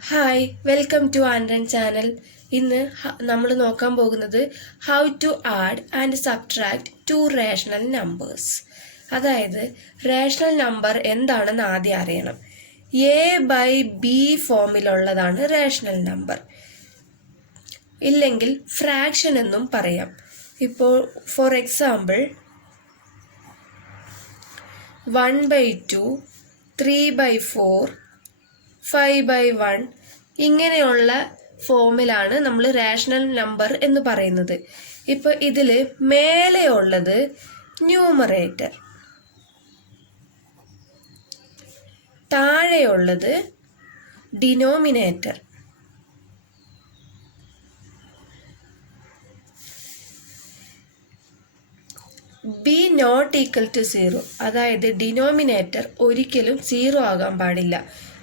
Hi welcome to ആൻഡ്രൻ channel. ഇന്ന് നമ്മൾ നോക്കാൻ പോകുന്നത് how to add and subtract to rational numbers. അതായത് റേഷണൽ നമ്പർ എന്താണെന്ന് ആദ്യം അറിയണം. എ ബൈ ബി ഫോമിലുള്ളതാണ് റേഷണൽ നമ്പർ, ഇല്ലെങ്കിൽ ഫ്രാക്ഷൻ എന്നും പറയാം. ഇപ്പോൾ ഫോർ എക്സാമ്പിൾ 1/2, 3/4, 5/1 ഇങ്ങനെയുള്ള ഫോമിലാണ് നമ്മൾ റേഷണൽ നമ്പർ എന്ന് പറയുന്നത്. ഇപ്പോൾ ഇതിൽ മേലെയുള്ളത് ന്യൂമറേറ്റർ, താഴെയുള്ളത് denominator. B not equal to 0, അതായത് ഡിനോമിനേറ്റർ ഒരിക്കലും 0 ആകാൻ പാടില്ല.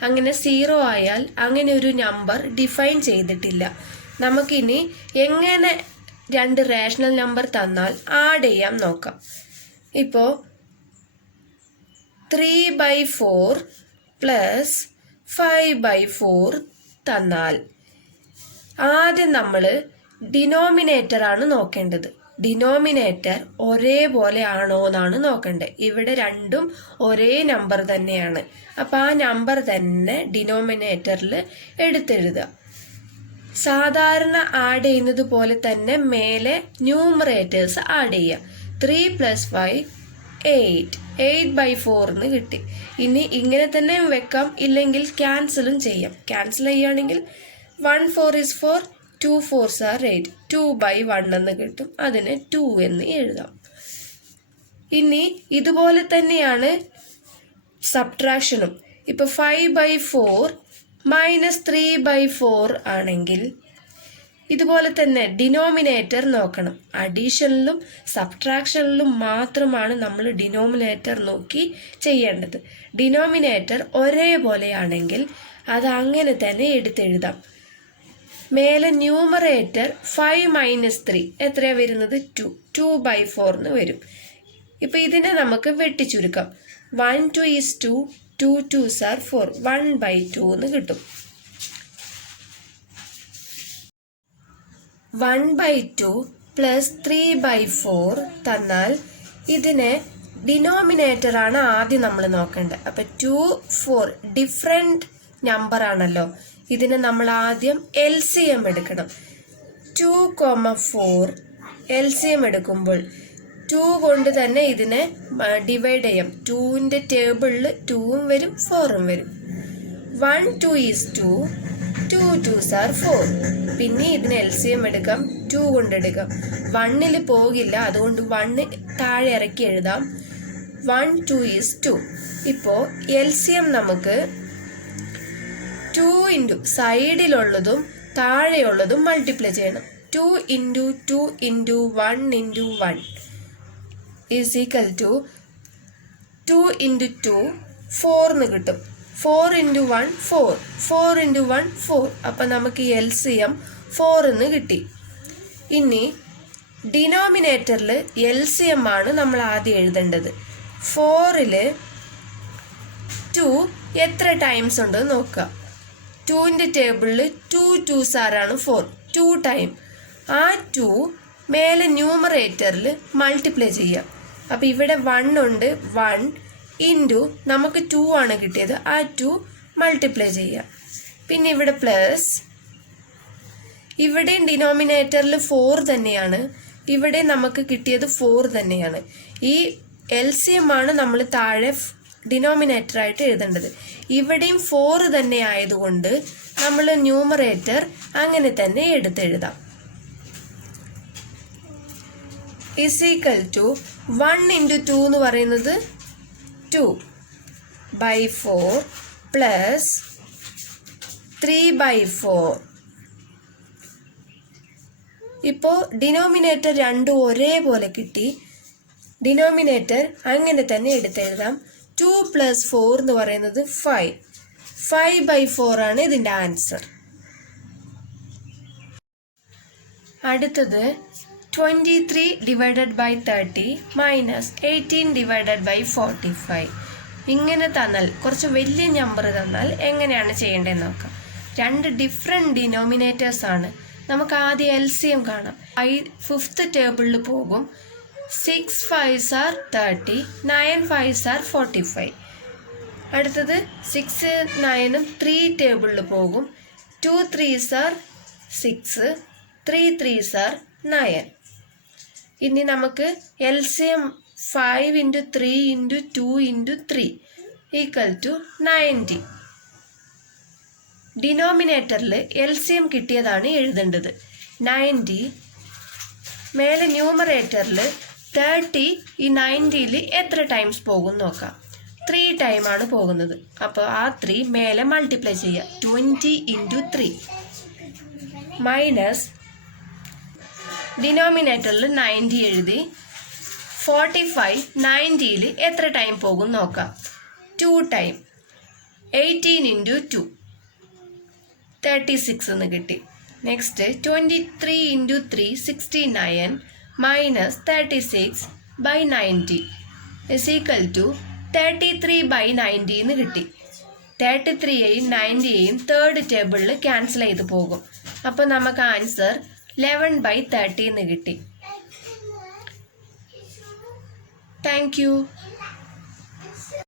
അങ്ങനെ 0 ആയാൽ അങ്ങനെ ഒരു നമ്പർ ഡിഫൈൻ ചെയ്തിട്ടില്ല. നമുക്കിനി എങ്ങനെ രണ്ട് റേഷണൽ നമ്പർ തന്നാൽ ആഡ് ചെയ്യാം നോക്കാം. ഇപ്പോൾ 3/4 പ്ലസ് 5/4 തന്നാൽ ആദ്യം നമ്മൾ ഡിനോമിനേറ്റർ ആണ് നോക്കേണ്ടത്. ഡിനോമിനേറ്റർ ഒരേപോലെ ആണോ എന്നാണ് നോക്കേണ്ടത്. ഇവിടെ രണ്ടും ഒരേ നമ്പർ തന്നെയാണ്. അപ്പോൾ ആ നമ്പർ തന്നെ ഡിനോമിനേറ്ററിൽ എടുത്തെഴുതുക. സാധാരണ ആഡ് ചെയ്യുന്നത് പോലെ തന്നെ മേലെ ന്യൂമറേറ്റേഴ്സ് ആഡ് ചെയ്യുക. 3 + 5 8, 8/4 എന്ന് കിട്ടി. ഇനി ഇങ്ങനെ തന്നെ വെക്കാം, ഇല്ലെങ്കിൽ ക്യാൻസലും ചെയ്യാം. ക്യാൻസൽ ചെയ്യുകയാണെങ്കിൽ 1 4 is 4, 2 4s are 8, 2/1 എന്ന് കിട്ടും. അതിന് 2 എന്ന് എഴുതാം. ഇനി ഇതുപോലെ തന്നെയാണ് സബ്ട്രാക്ഷനും. ഇപ്പോൾ 5/4 - 3/4 ആണെങ്കിൽ ഇതുപോലെ തന്നെ ഡിനോമിനേറ്റർ നോക്കണം. അഡീഷനിലും സബ്ട്രാക്ഷനിലും മാത്രമാണ് നമ്മൾ ഡിനോമിനേറ്റർ നോക്കി ചെയ്യേണ്ടത്. ഡിനോമിനേറ്റർ ഒരേപോലെയാണെങ്കിൽ അത് അങ്ങനെ തന്നെ എടുത്തെഴുതാം. മേലെ ന്യൂമറേറ്റർ 5 - 3 എത്രയാണ് വരുന്നത്? 2, 2/4 എന്ന് വരും. ഇപ്പം ഇതിനെ നമുക്ക് വെട്ടിച്ചുരുക്കാം. 1 2 is 2, 2 2s are 4, 1/2 എന്ന് കിട്ടും. 1/2 പ്ലസ് 3/4 തന്നാൽ ഇതിനെ ഡിനോമിനേറ്റർ ആണ് ആദ്യം നമ്മൾ നോക്കേണ്ടത്. അപ്പം 2 4 ഡിഫറെൻറ്റ് നമ്പർ ആണല്ലോ. ഇതിന് നമ്മൾ ആദ്യം LCM എടുക്കണം. 2, 4 LCM എടുക്കുമ്പോൾ 2 കൊണ്ട് തന്നെ ഇതിനെ ഡിവൈഡ് ചെയ്യാം. 2ന്റെ ടേബിളിൽ 2ഉം വരും 4ഉം വരും. 1 2 is 2, 2 2s are 4. പിന്നെ ഇതിന് LCM എടുക്കാം. 2 കൊണ്ട് എടുക്കാം. 1ൽ പോകില്ല, അതുകൊണ്ട് 1 താഴെ ഇറക്കി എഴുതാം. 1 2 is 2. ഇപ്പോൾ LCM നമുക്ക് 2 × സൈഡിലുള്ളതും താഴെയുള്ളതും മൾട്ടിപ്ലൈ ചെയ്യണം. 2 × 2 × 1 × 1 ഈസ് ഈക്വൽ ടു 2 × 2 4 എന്ന് കിട്ടും. 4 × 1 4, 4 × 1 4. അപ്പം നമുക്ക് LCM 4 എന്ന് കിട്ടി. ഇനി ഡിനോമിനേറ്ററിൽ LCM ആണ് നമ്മൾ ആദ്യം എഴുതേണ്ടത്. 4ൽ 2 എത്ര ടൈംസ് ഉണ്ടെന്ന് നോക്കുക. 2ന്റെ ടേബിളിൽ 2 2s ആണ് 4, 2 ടൈം. ആ 2 മേലെ ന്യൂമറേറ്ററിൽ മൾട്ടിപ്ലൈ ചെയ്യാം. അപ്പോൾ ഇവിടെ 1 ഉണ്ട്. 1 ഇൻറ്റു നമുക്ക് 2 ആണ് കിട്ടിയത്. ആ 2 മൾട്ടിപ്ലൈ ചെയ്യാം. പിന്നെ ഇവിടെ പ്ലസ്, ഇവിടെയും ഡിനോമിനേറ്ററിൽ 4 തന്നെയാണ്. ഇവിടെ നമുക്ക് കിട്ടിയത് 4 തന്നെയാണ്. ഈ LCM ആണ് നമ്മൾ താഴെ ഡിനോമിനേറ്റർ ആയിട്ട് എഴുതേണ്ടത്. ഇവിടെയും 4 തന്നെ ആയതുകൊണ്ട് നമ്മൾ ന്യൂമറേറ്റർ അങ്ങനെ തന്നെ എടുത്തെഴുതാം. ഈസ് ഈക്വൽ ടു 1 × 2 എന്ന് പറയുന്നത് 2/4 പ്ലസ് 3/4. ഇപ്പോൾ ഡിനോമിനേറ്റർ രണ്ടും ഒരേപോലെ കിട്ടി. ഡിനോമിനേറ്റർ അങ്ങനെ തന്നെ എടുത്തെഴുതാം. 2 + 4 എന്ന് പറയുന്നത് 5. 5/4 ആണ് ഇതിൻ്റെ ആൻസർ. അടുത്തത് 23 / 30 - 18 / 45. ഇങ്ങനെ തന്നാൽ, കുറച്ച് വലിയ നമ്പർ തന്നാൽ എങ്ങനെയാണ് ചെയ്യേണ്ടതെന്ന് നോക്കാം. രണ്ട് ഡിഫറെൻറ്റ് ഡിനോമിനേറ്റേഴ്സ് ആണ്. നമുക്ക് ആദ്യം LCM കാണാം. 5th ടേബിളിൽ പോകും. 6 5s are 30, 9 5s are 45. അടുത്തത് 6 9 3 ടേബിളിൽ പോകും. 2 3s are 6, 3 3s are 9. ഇനി നമുക്ക് LCM 5 × 3 × 2 × 3 = 90. ഡിനോമിനേറ്ററിൽ LCM കിട്ടിയതാണ് എഴുതേണ്ടത്. 90 മേലെ ന്യൂമറേറ്ററിൽ 30 ഈ 90ൽ എത്ര ടൈംസ് പോകും നോക്കാം. 3 ടൈമാണ് പോകുന്നത്. അപ്പോൾ ആ 3 മേലെ മൾട്ടിപ്ലൈ ചെയ്യുക. 20 × 3 മൈനസ് ഡിനോമിനേറ്ററിൽ 90 എഴുതി. 45 90ൽ എത്ര ടൈം പോകും നോക്കാം. 2 ടൈം. 18 × 2 36 എന്ന് കിട്ടി. നെക്സ്റ്റ് 23 × 3 69 മൈനസ് 36/90 = 33/90 എന്ന് കിട്ടി. 33യെയും 90യെയും തേർഡ് ടേബിളിൽ ക്യാൻസൽ ചെയ്ത് പോകും. അപ്പോൾ നമുക്ക് ആൻസർ 11/30 എന്ന് കിട്ടി. Thank you.